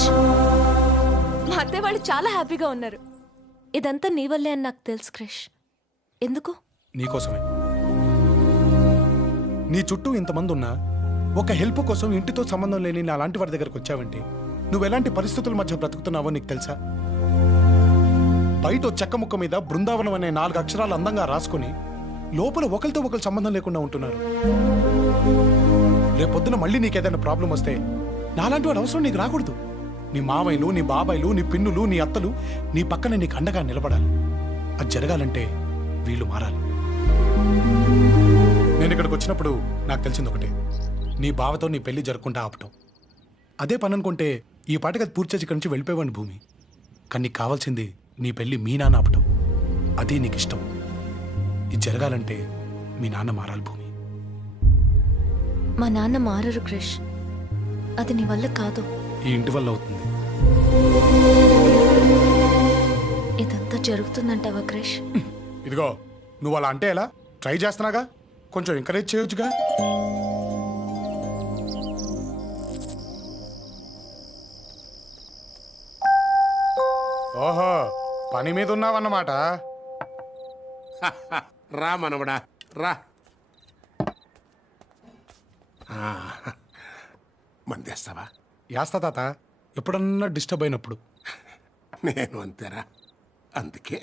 క్రిష్, మా అత్తయ్య వాళ్ళు చాలా హ్యాపీగా ఉన్నారు. ఇదంతా నీ వల్లే అని నాకు తెలుసు క్రిష్. ఎందుకు? నీకోసమే. నీ చుట్టూ ఇంతమంది ఉన్నా ఒక హెల్ప్ కోసం ఇంటితో సంబంధం లేని నా లాంటి వారి దగ్గరకు వచ్చావంటే నువ్వు ఎలాంటి పరిస్థితుల మధ్య బ్రతుకుతున్నావో నీకు తెలుసా? బయట చెక్క ముక్క మీద బృందావనం అనే 4 అక్షరాలు అందంగా రాసుకుని లోపల ఒకరితో ఒకరు సంబంధం లేకుండా ఉంటున్నారు. రేపొద్దున మళ్ళీ నీకేదైనా ప్రాబ్లం వస్తే నాలాంటి వాడు అవసరం నీకు రాకూడదు. నీ మావయ్యలు, నీ బాబాయిలు, నీ పిన్నులు, నీ అత్తలు నీ పక్కన నీకు అండగా నిలబడాలి. అది జరగాలంటే వీళ్ళు మారాలి. నేను ఇక్కడికి వచ్చినప్పుడు నాకు తెలిసింది ఒకటే, నీ బావతో నీ పెళ్లి జరుపుకుంటా ఆపటం. అదే పని అనుకుంటే ఈ పాటకి అది పూర్తి చేసి ఇక్కడి నుంచి వెళ్ళిపోయేవాడిని భూమి. కానీ నీకు కావాల్సింది నీ పెళ్లి మీ నాన్న ఆపటం. అదే నీకు ఇష్టం. ఇది జరగాలంటే మీ నాన్న మారాలి భూమి. మా నాన్న మారరు క్రిష్. అది నీ వల్ల కాదు, ఈ ఇంటి వల్ల అవుతుంది. ఇదంతా జరుగుతుందంటావా క్రిష్? ఇదిగో నువ్వు అలా అంటే ఎలా? ట్రై చేస్తున్నాగా, కొంచెం ఎంకరేజ్ చేయొచ్చుగా. ఓహో, పని మీద ఉన్నావన్నమాట. రా మనవడా రా. మందేస్తావా? యాస్తా తాత, ఎప్పుడన్నా డిస్టర్బ్ అయినప్పుడు. నేను అంతేరా, అందుకే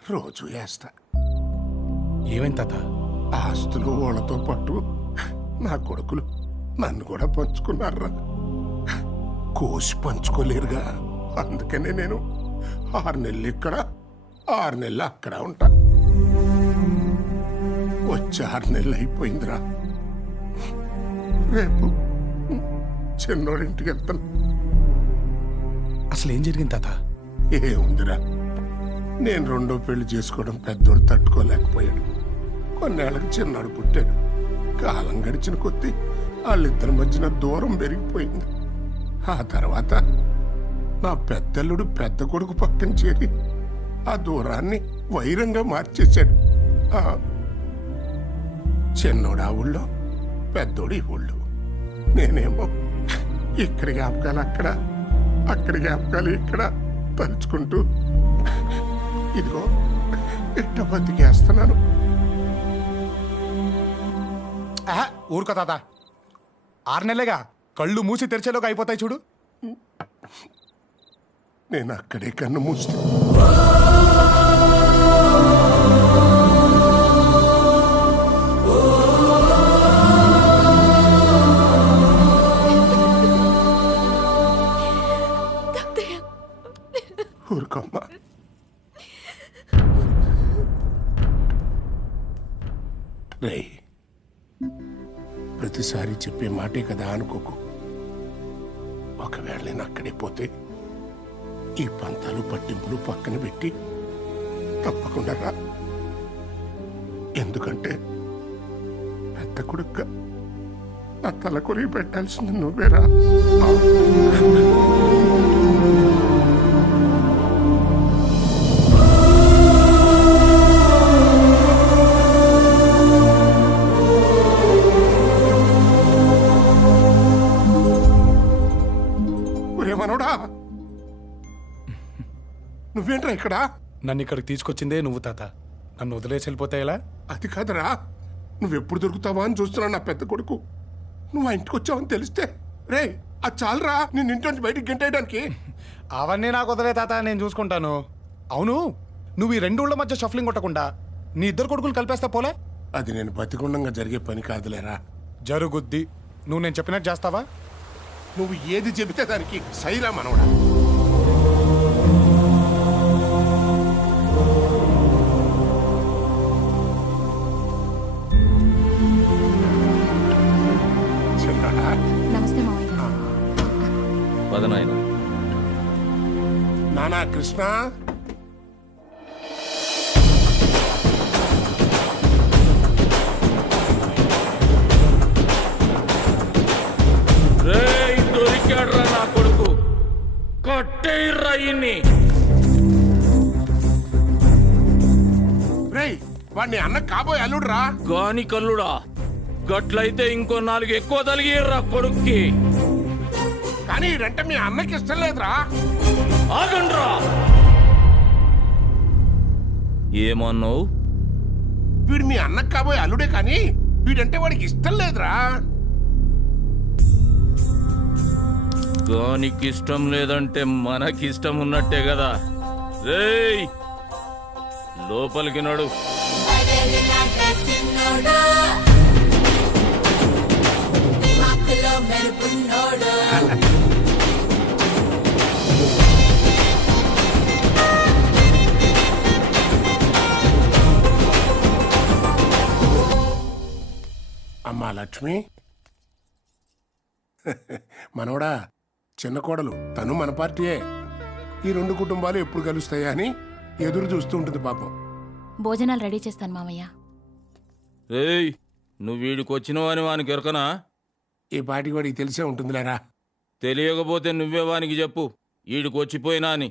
రోజు వేస్తా. ఏమైంది తాత? ఆస్తులు వాళ్ళతో పాటు నా కొడుకులు నన్ను కూడా పంచుకున్నారా. కోసి పంచుకోలేరుగా, అందుకనే నేను 6 నెలలు ఇక్కడ 6 నెలలు అక్కడ ఉంటా. వచ్చి 6 నెలలు అయిపోయిందిరా. రేపు చిన్నోడింటికి వెళ్తాను. అసలు ఏం జరిగింది తాత? ఏముందిరా, నేను 2వ పెళ్లి చేసుకోవడం పెద్దోడు తట్టుకోలేకపోయాడు. కొన్నేళ్ళకి చిన్నాడు పుట్టాడు. కాలం గడిచిన కొద్దీ వాళ్ళిద్దరి మధ్యన దూరం పెరిగిపోయింది. ఆ తర్వాత నా పెద్దల్లుడు పెద్ద కొడుకు పక్కన చేరి ఆ దూరాన్ని వైరంగా మార్చేశాడు. చిన్నోడు ఆ ఊళ్ళో, పెద్దోడు ఈ ఊళ్ళో. నేనేమో ఇక్కడి జ్ఞాపకాలు అక్కడ, అక్కడి జ్ఞాపకాలు ఇక్కడ తలుచుకుంటూ ఇదిగో ఇట్ట బతికేస్తున్నాను. ఊరుకో తాత, 6 నెలలేగా, కళ్ళు మూసి తెరిచేలోకి అయిపోతాయి చూడు. నేను అక్కడే కన్ను మూస్తే ఊరుకోమ్మా. రే, ప్రతిసారి చెప్పే మాటే కదా అనుకోకు. ఒకవేళ నేను అక్కడే పోతే ఈ పంతాలు పట్టింపులు పక్కన పెట్టి తప్పకుండా రా. ఎందుకంటే పెద్ద కొడుగ్గా నా తల కొరిగి పెట్టాల్సింది నువ్వేరా. మనోడా, నువ్వేంట్రా ఇక్కడ? నన్ను ఇక్కడికి తీసుకొచ్చిందే నువ్వు తాత. నన్ను వదిలేసి వెళ్ళిపోతే ఎలా? అది కాదురా, నువ్వెప్పుడు దొరుకుతావా అని చూస్తున్నా నా పెద్ద కొడుకు. నువ్వు ఆ ఇంటికి వచ్చావని తెలిస్తే రే అది చాలరా నేను ఇంటి నుంచి బయటికి గెంటేయడానికి. అవన్నీ నాకు వదిలే తాత, నేను చూసుకుంటాను. అవును, నువ్వు ఈ 2 ఊళ్ళ మధ్య షఫ్లింగ్ కొట్టకుండా నీ 2 కొడుకులు కలిపేస్తా పోలే? అది నేను బతికుండంగా జరిగే పని కాదులేరా. జరుగుద్ది. నువ్వు నేను చెప్పినట్టు చేస్తావా? నువ్వు ఏది చెబితే దానికి సైరా మనవడా. నమస్తే మావయ్య. నానా కృష్ణ, దొరికాడ్రా నా కొడుకు, కట్టేయ్రా ఇన్ని. రేయ్ వాడిని అన్న కాబోయే అల్లుడురా. గాని కల్లుడా, గట్లయితే ఇంకో 4 ఎక్కువ తలిగిర్రా కొడుక్కి. కానీ ఈడంటే మీ అన్నకి ఇష్టం లేదురా. ఆగండ్రా. ఏమన్నావు? వీడు మీ అన్నకి కాబోయే అల్లుడే కానీ వీడంటే వాడికి ఇష్టం లేదురా. దానికి ఇష్టం లేదంటే మనకి ఇష్టం ఉన్నట్టే కదా. రేయ్ లోపలికి నడు. అమ్మా లక్ష్మి, మనవడా చిన్న కోడలు, తను మన పార్టీయే. ఈ రెండు కుటుంబాలు ఎప్పుడు కలుస్తాయా అని ఎదురు చూస్తూ ఉంటుంది పాపం. భోజనాలు రెడీ చేస్తాను మామయ్య. రేయ్ నువ్వు వీడికి వచ్చినవాని వానికి ఎరకనా? ఈ పాటికి వాడికి తెలిసే ఉంటుందిలేరా. తెలియకపోతే నువ్వే వానికి చెప్పు వీడికి వచ్చిపోయినా అని.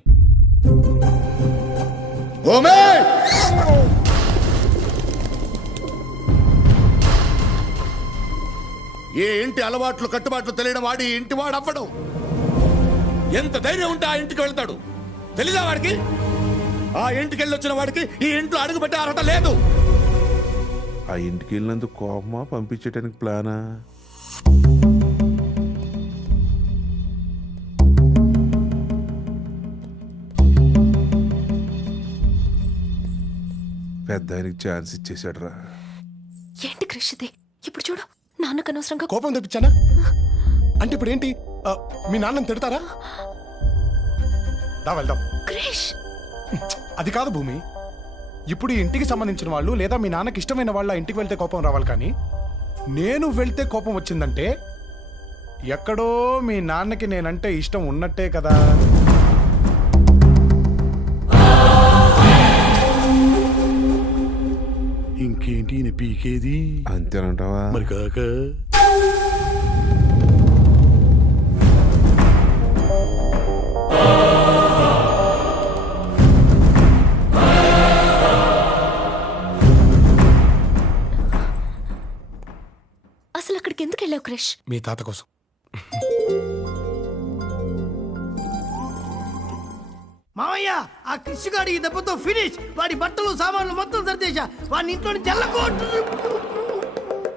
ఏ ఇంటి అలవాట్లు కట్టుబాట్లు తెలియడం వాడి ఇంటి వాడు అవ్వడం. ఎంత ధైర్యం ఉంటే ఆ ఇంటికి వెళ్తాడు? తెలీదా వాడికి? ఆ ఇంటికి వెళ్ళొచ్చిన వాడికి ఈ ఇంట్లో అడుగుపెట్టే అర్హత లేదు. ఆ ఇంటికి వెళ్ళినందుకు కోపమా, పంపించడానికి ప్లానా? పెద్ద ఆయనకి ఛాన్స్ ఇచ్చేసాడు రా. ఏంటి క్రిష్ ఇది? ఇప్పుడు చూడు, నాన్నకు అనవసరంగా కోపం తెప్పించానా? అంటే ఇప్పుడు ఏంటి? మీ నాన్నని తిడతారా? దా వెళ్దాం. క్రిష్, అది కాదు భూమి. ఇప్పుడు ఈ ఇంటికి సంబంధించిన వాళ్ళు లేదా మీ నాన్నకి ఇష్టమైన వాళ్ళ ఇంటికి వెళ్తే కోపం రావాలి, కానీ నేను వెళ్తే కోపం వచ్చిందంటే ఎక్కడో మీ నాన్నకి నేనంటే ఇష్టం ఉన్నట్టే కదా. ఇంకేంటి పీకేది? అంతేనంటావా? మరి కాక అసలు అక్కడికి ఎందుకు వెళ్ళావు క్రిష్? మీ తాత కోసం. మామయ్య, ఆ కృషిగాడి ఈ దెబ్బతో ఫినిష్. వాడి బట్టలు సామాన్లు మొత్తం సర్దేశా. వాడిని ఇంట్లో జల్లకోటు.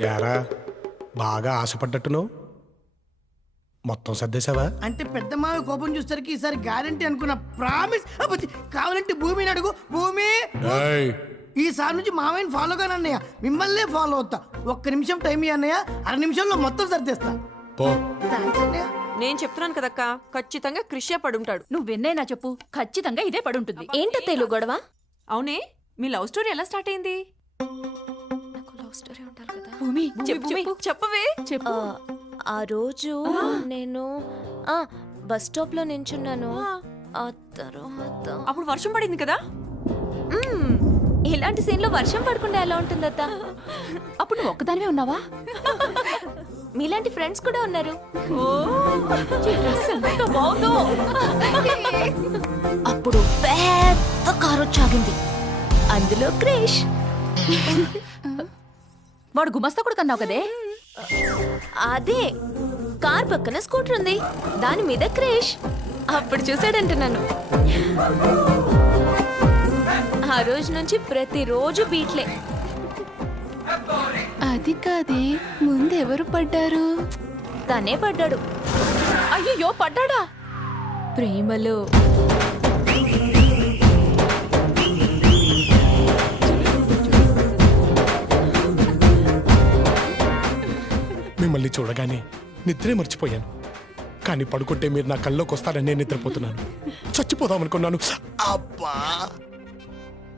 యారా బాగా ఆశపడ్డట్టును మొత్తం సర్దేశావా? అంటే పెద్ద మావి కోపం చూసరికి ఈసారి గ్యారంటీ అనుకున్న ప్రామిస్. కావాలంటే భూమిని అడుగు. భూమి, ఏయ్, ఈసారి నుంచి మామయ్యని ఫాలో గాను అన్నయ్య. మిమ్మల్నే ఫాలో అవుతా. ఒక్క నిమిషం టైం ఇయ్యి అన్నయ్య, అర నిమిషంలో మొత్తం సర్దేస్తా. పో. థాంక్స్ అన్నయ్య. నేను చెప్తున్నాను కదక్క, ఖచ్చితంగా కృషే పడుంటాడు. నువ్వెన్నైనా చెప్పు, ఖచ్చితంగా ఇదే పడుంటుంది. ఏంటో తెలుగు గొడవ? అవునే, మీ లవ్ స్టోరీ ఎలా స్టార్ట్ అయింది? నాకు లవ్ స్టోరీ ఉండాలి కదా. భూమి, చెప్పు చెప్పవే. చెప్పు. ఆ రోజు నేను బస్ స్టాప్ లో నించున్నాను. ఆ తర్వాత అప్పుడు వర్షం పడింది కదా. ఇలాంటి సీన్ లో వర్షం పడకుండా ఎలా ఉంటుందత్త? అప్పుడు నువ్వు ఒక్కదానివే ఉన్నావా? మీలాంటి ఫ్రెండ్స్ కూడా ఉన్నారు. అప్పుడు పెద్ద కారు వచ్చాగింది, అందులో క్రిష్. వాడు గుమస్తా కూడా కన్నావు కదే. అదే కార్ పక్కన స్కూటర్ ఉంది, దాని మీద క్రిష్. అప్పుడు చూసాడంటున్నాను. ఆ రోజు నుంచి ప్రతిరోజు బీట్లే. అది కాదే, ముందు ఎవరు పడ్డారు? తనే పడ్డాడు. అయ్యో, పడ్డాడా? ప్రేమలో. మిమ్మల్ని చూడగానే నిద్రే మర్చిపోయాను, కానీ పడుకుంటే మీరు నా కల్లోకి వస్తారని నేను నిద్రపోతున్నాను. చచ్చిపోదాం అనుకున్నాను. అబ్బా,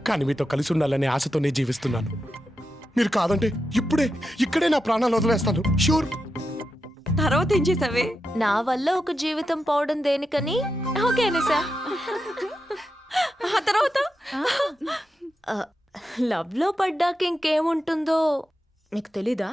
కానీ మీతో కలిసి ఉండాలనే ఆశతోనే జీవిస్తున్నాను. మీరు కాదంటే ఇక్కడే నా ప్రాణాలు వదిలేస్తాను. షూర్. తర్వాత ఏం చేసావే? నా వల్ల ఒక జీవితం పోవడం దేనికని ఓకే అనేసా. ఆ తర్వాత లవ్ లో పడ్డాక ఇంకేముంటుందో నీకు తెలీదా?